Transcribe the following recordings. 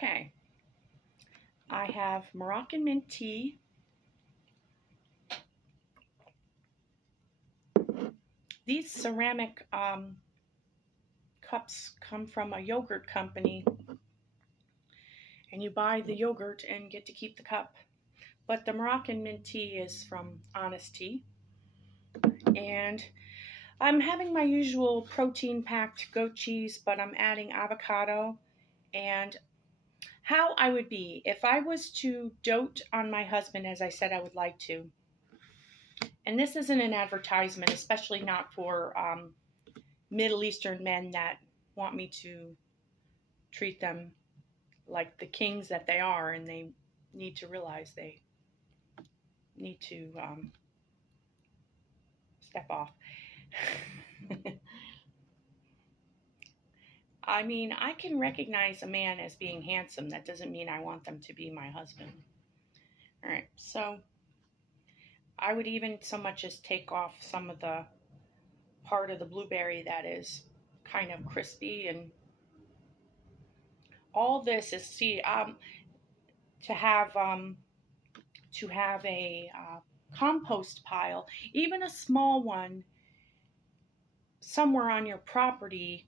Okay, I have Moroccan mint tea. These ceramic cups come from a yogurt company, and you buy the yogurt and get to keep the cup. But the Moroccan mint tea is from Honest Tea. And I'm having my usual protein packed goat cheese, but I'm adding avocado. And how I would be if I was to dote on my husband as I said I would like to. And this isn't an advertisement, especially not for Middle Eastern men that want me to treat them like the kings that they are, and they need to realize they need to step off. I mean, I can recognize a man as being handsome. That doesn't mean I want them to be my husband. All right, so I would even so much as take off some of the part of the blueberry that is kind of crispy, and all this is to have a compost pile, even a small one, somewhere on your property,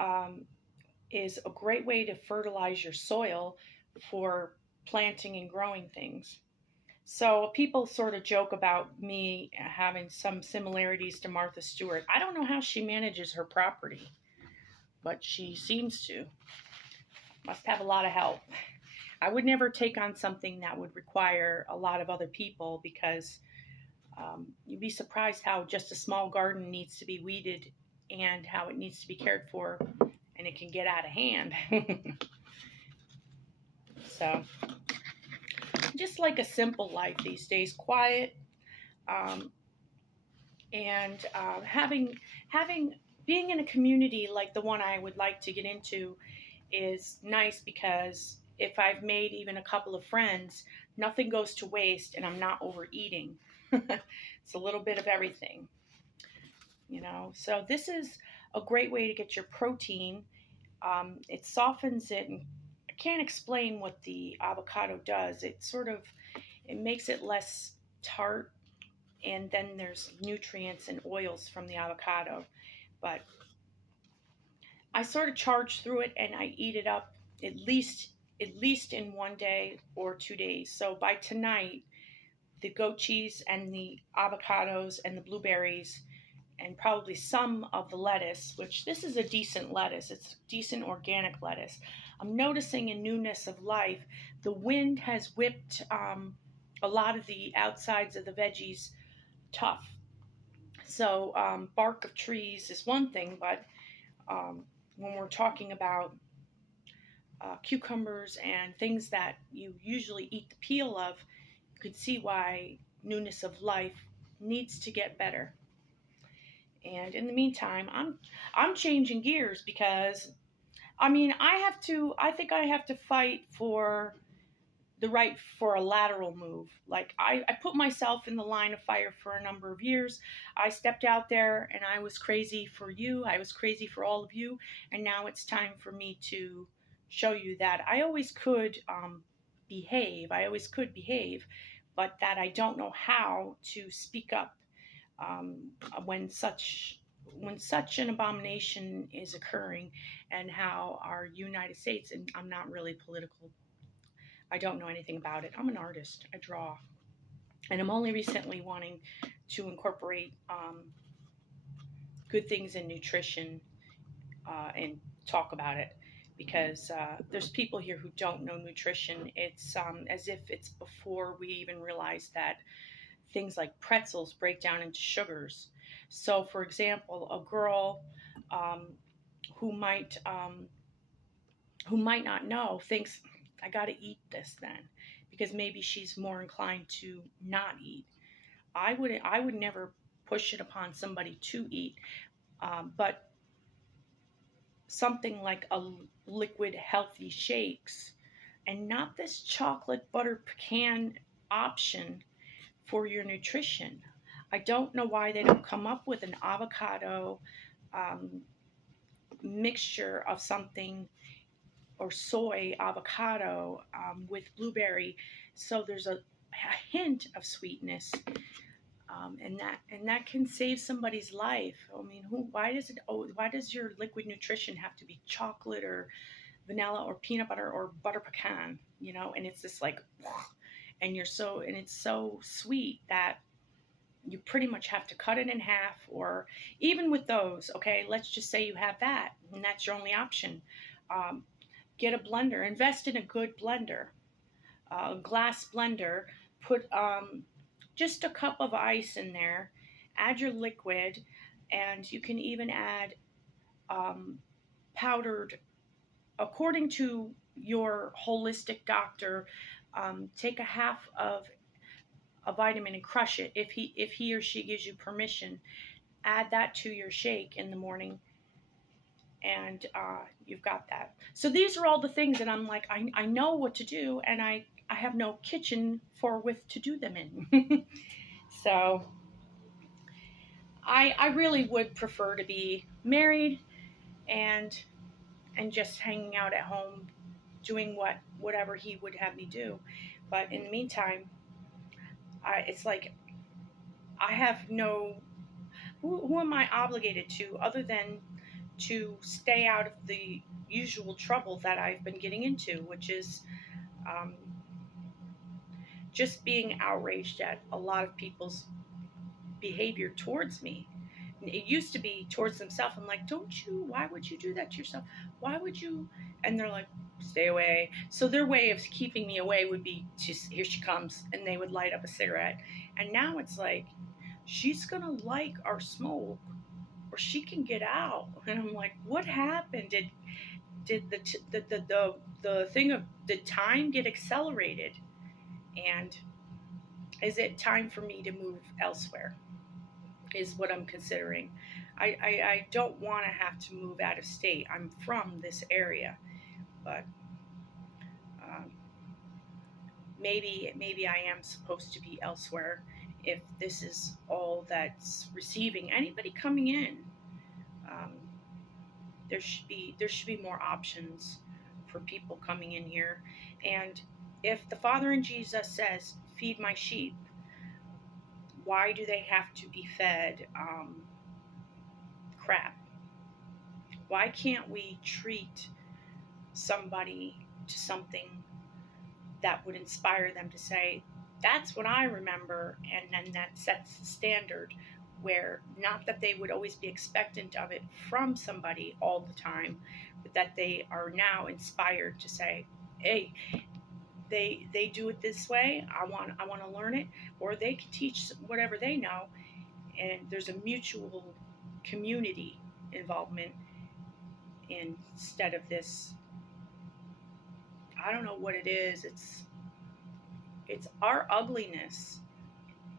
um, is a great way to fertilize your soil for planting and growing things. So people sort of joke about me having some similarities to Martha Stewart. I don't know how she manages her property, but she seems to. Must have a lot of help. I would never take on something that would require a lot of other people because you'd be surprised how just a small garden needs to be weeded and how it needs to be cared for, and it can get out of hand. So, just like a simple life these days, quiet, um, and having being in a community like the one I would like to get into is nice because if I've made even a couple of friends, nothing goes to waste and I'm not overeating. It's a little bit of everything, you know. So this is a great way to get your protein. It softens it, and I can't explain what the avocado does. It makes it less tart, and then there's nutrients and oils from the avocado. But I sort of charge through it and I eat it up at least in one day or 2 days. So by tonight, the goat cheese and the avocados and the blueberries and probably some of the lettuce, which this is a decent lettuce. It's decent organic lettuce. I'm noticing a newness of life. The wind has whipped a lot of the outsides of the veggies tough. So bark of trees is one thing, but when we're talking about cucumbers and things that you usually eat the peel of, you could see why newness of life needs to get better. And in the meantime, I'm changing gears because I think I have to fight for the right for a lateral move. Like I put myself in the line of fire for a number of years. I stepped out there and I was crazy for you. I was crazy for all of you. And now it's time for me to show you that I always could behave. I always could behave, but that I don't know how to speak up um, when such an abomination is occurring, and how our United States, and I'm not really political, I don't know anything about it. I'm an artist, I draw, and I'm only recently wanting to incorporate good things in nutrition and talk about it because there's people here who don't know nutrition. It's as if it's before we even realize that things like pretzels break down into sugars. So, for example, a girl um, who might not know thinks, I got to eat this then, because maybe she's more inclined to not eat. I would never push it upon somebody to eat, but something like a liquid healthy shakes, and not this chocolate butter pecan option for your nutrition. I don't know why they don't come up with an avocado um, mixture of something or soy avocado with blueberry, so there's a hint of sweetness, and that can save somebody's life. I mean, why does it? Oh, why does your liquid nutrition have to be chocolate or vanilla or peanut butter or butter pecan? You know, and it's just like, and it's so sweet that you pretty much have to cut it in half, or even with those, okay, let's just say you have that and that's your only option. um, get a blender, invest in a good blender, a glass blender, put just a cup of ice in there, add your liquid, and you can even add um, powdered, according to your holistic doctor. Take a half of a vitamin and crush it if he or she gives you permission. Add that to your shake in the morning, and you've got that. So these are all the things that I'm like, I know what to do, and I have no kitchen for with to do them in. So I really would prefer to be married and just hanging out at home doing whatever he would have me do. But in the meantime, it's like I have no, who am I obligated to other than to stay out of the usual trouble that I've been getting into, which is um, just being outraged at a lot of people's behavior towards me. It used to be towards themselves. I'm like, why would you do that to yourself? Why would you? And they're like, stay away. So their way of keeping me away would be, here she comes, and they would light up a cigarette. And now it's like, she's going to like our smoke, or she can get out. And I'm like, what happened? Did the thing of the time get accelerated? And is it time for me to move elsewhere? Is what I'm considering. I don't want to have to move out of state. I'm from this area, but um, maybe I am supposed to be elsewhere if this is all that's receiving anybody coming in. Um, there should be more options for people coming in here, and if the Father in Jesus says, "Feed my sheep," why do they have to be fed crap? Why can't we treat somebody to something that would inspire them to say, that's what I remember, and then that sets the standard, where not that they would always be expectant of it from somebody all the time, but that they are now inspired to say, hey, they do it this way, I want to learn it, or they can teach whatever they know, and there's a mutual community involvement instead of this. I don't know what it is. It's our ugliness.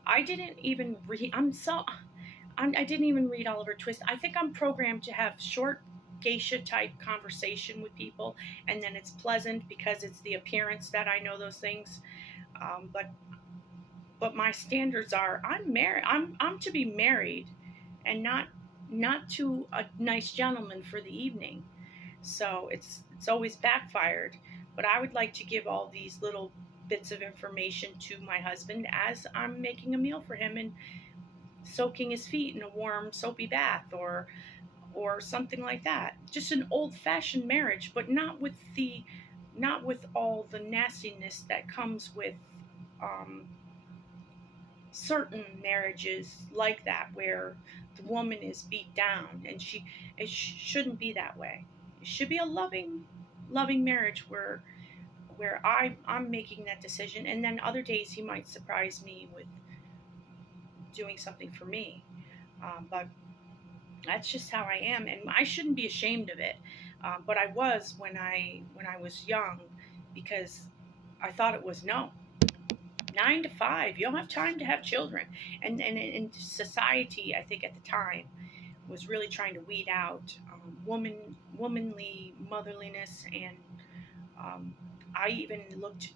I didn't even read. I didn't even read Oliver Twist. I think I'm programmed to have short geisha type conversation with people, and then it's pleasant because it's the appearance that I know those things. But my standards are, I'm married. I'm to be married, and not to a nice gentleman for the evening. So it's always backfired. But I would like to give all these little bits of information to my husband as I'm making a meal for him and soaking his feet in a warm soapy bath, or something like that. Just an old-fashioned marriage, but not with all the nastiness that comes with um, certain marriages like that, where the woman is beat down, and it shouldn't be that way. It should be a loving marriage where I'm making that decision, and then other days he might surprise me with doing something for me. But that's just how I am, and I shouldn't be ashamed of it. But I was when I was young, because I thought it was no. 9 to 5, you don't have time to have children, and in society, I think at the time, was really trying to weed out womanly motherliness, and I even looked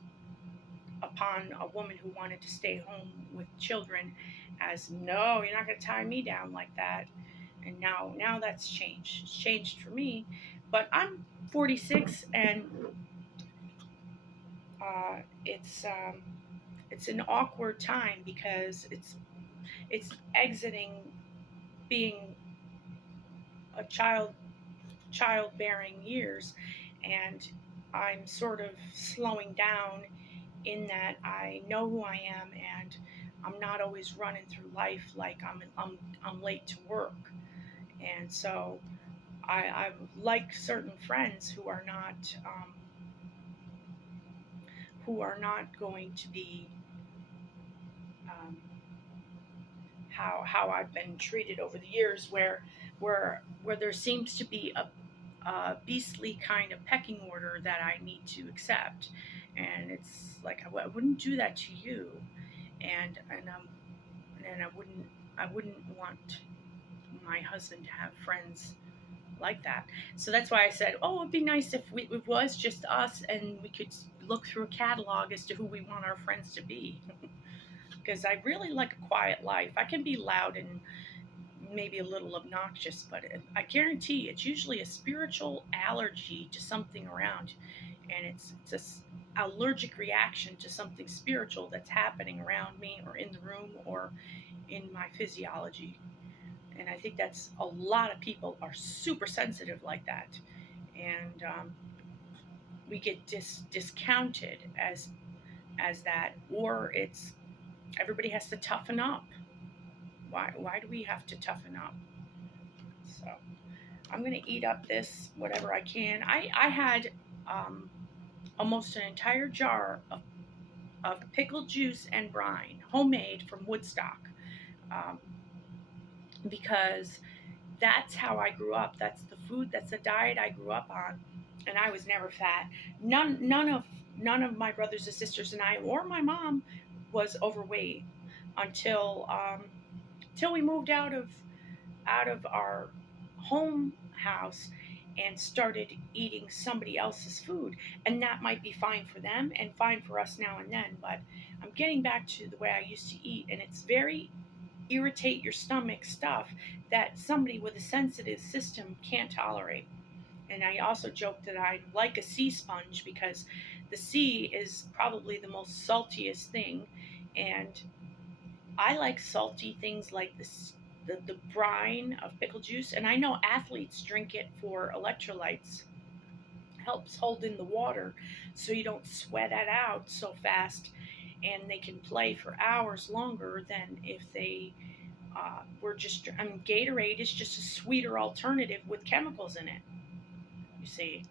upon a woman who wanted to stay home with children as, no, you're not going to tie me down like that. And now that's changed. It's changed for me, But I'm 46, and uh, it's um, it's an awkward time because it's exiting being a childbearing years, and I'm sort of slowing down in that I know who I am, and I'm not always running through life like I'm late to work. And so I like certain friends who are not going to be um, how I've been treated over the years, where there seems to be a beastly kind of pecking order that I need to accept, and it's like I wouldn't do that to you, and I wouldn't want my husband to have friends like that. So that's why I said, oh, it'd be nice if it was just us and we could look through a catalog as to who we want our friends to be. Because I really like a quiet life. I can be loud and maybe a little obnoxious, but I guarantee it's usually a spiritual allergy to something around, and it's a allergic reaction to something spiritual that's happening around me or in the room or in my physiology. And I think that's a lot of people are super sensitive like that, and we get discounted as that, or it's everybody has to toughen up. Why do we have to toughen up? So I'm gonna eat up this whatever I can. I had um, almost an entire jar of pickle juice and brine, homemade from Woodstock, um, because that's how I grew up. That's the food. That's the diet I grew up on, and I was never fat. None of my brothers and sisters and I, or my mom, was overweight until we moved out of our home house and started eating somebody else's food, and that might be fine for them and fine for us now and then, but I'm getting back to the way I used to eat, and it's very irritate your stomach stuff that somebody with a sensitive system can't tolerate. And I also joke that I like a sea sponge because the sea is probably the most saltiest thing, and I like salty things like this, the brine of pickle juice. And I know athletes drink it for electrolytes, helps hold in the water so you don't sweat it out so fast, and they can play for hours longer than if they were just. I mean, Gatorade is just a sweeter alternative with chemicals in it. You see.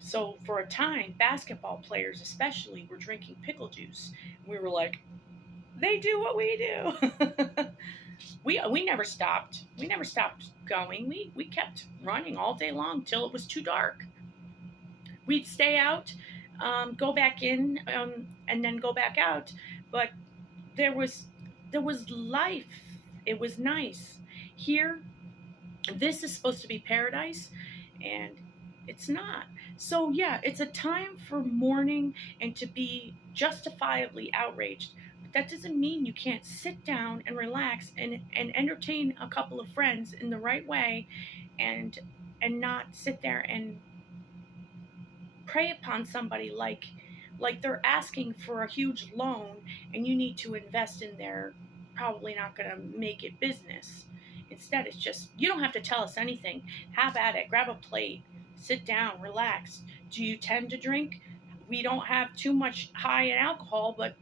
So for a time, basketball players especially were drinking pickle juice. We were like, they do what we do. we never stopped. We never stopped going. We kept running all day long till it was too dark. We'd stay out, go back in, and then go back out. But there was life. It was nice. Here, this is supposed to be paradise, and it's not. So yeah, it's a time for mourning and to be justifiably outraged. But that doesn't mean you can't sit down and relax and entertain a couple of friends in the right way, and not sit there and prey upon somebody like they're asking for a huge loan and you need to invest in their probably not going to make it business. Instead, it's just, you don't have to tell us anything. Have at it. Grab a plate. Sit down. Relax. Do you tend to drink? We don't have too much high in alcohol, but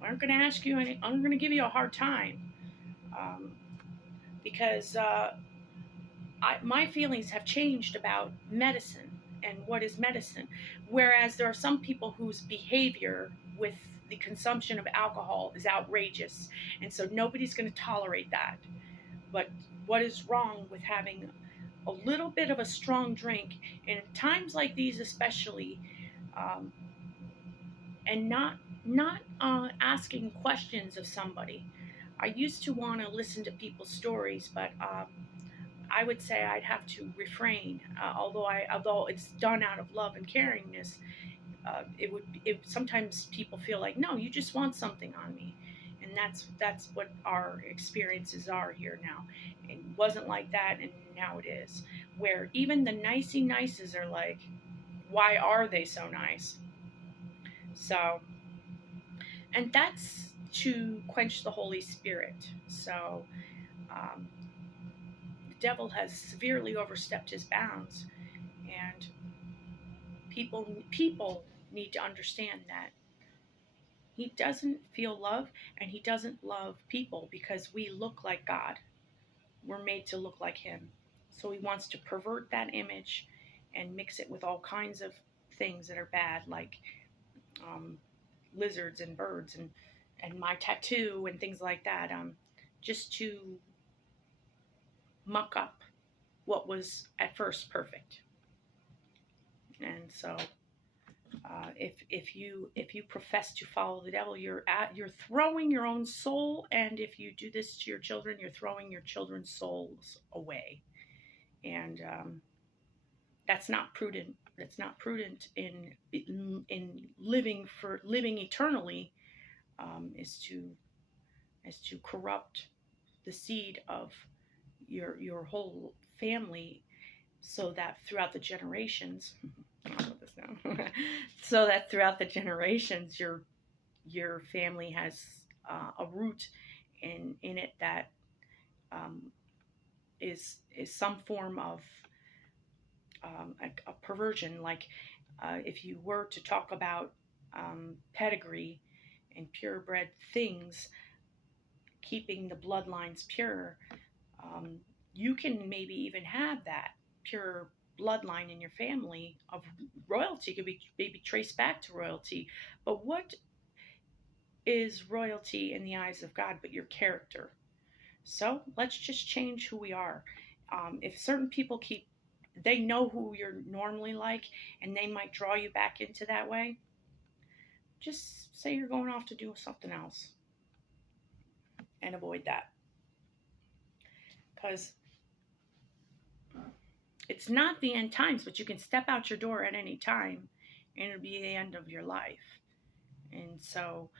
aren't going to ask you any. I'm going to give you a hard time, because my feelings have changed about medicine and what is medicine. Whereas there are some people whose behavior with the consumption of alcohol is outrageous, and so nobody's going to tolerate that. But what is wrong with having a little bit of a strong drink in times like these, especially, um, and not asking questions of somebody? I used to want to listen to people's stories, but I would say I'd have to refrain. Although it's done out of love and caringness, sometimes people feel like, no, you just want something on me, and that's what our experiences are here now. It wasn't like that, and now it is, where even the nicey nices are like, why are they so nice? So, and that's to quench the Holy Spirit. So, um, the devil has severely overstepped his bounds, and people need to understand that he doesn't feel love, and he doesn't love people because we look like God. We're made to look like him. So he wants to pervert that image and mix it with all kinds of things that are bad, like um, lizards and birds and my tattoo and things like that, just to muck up what was at first perfect. And so, if you profess to follow the devil, you're throwing your own soul, and if you do this to your children, you're throwing your children's souls away, and that's not prudent. That's not prudent in living eternally. Is to corrupt the seed of your whole family, so that throughout the generations, so that throughout the generations, your family has a root in it that is some form of a perversion. Like if you were to talk about pedigree and purebred things, keeping the bloodlines pure, you can maybe even have that pure bloodline in your family of royalty. Could be maybe traced back to royalty. But what is royalty in the eyes of God but your character? So let's just change who we are. If certain people they know who you're normally like, and they might draw you back into that way, just say you're going off to do something else and avoid that. Because it's not the end times, but you can step out your door at any time and it'll be the end of your life. And so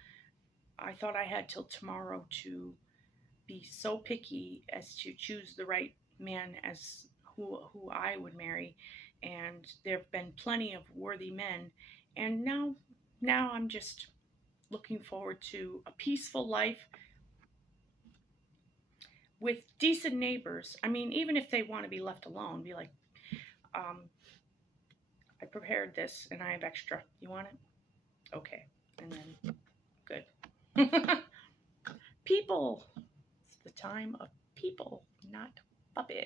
I thought I had till tomorrow to be so picky as to choose the right man as who I would marry. And there have been plenty of worthy men. And now I'm just looking forward to a peaceful life with decent neighbors. I mean, even if they want to be left alone, be like, I prepared this and I have extra. You want it? Okay. And then, good. People. It's the time of people, not puppies.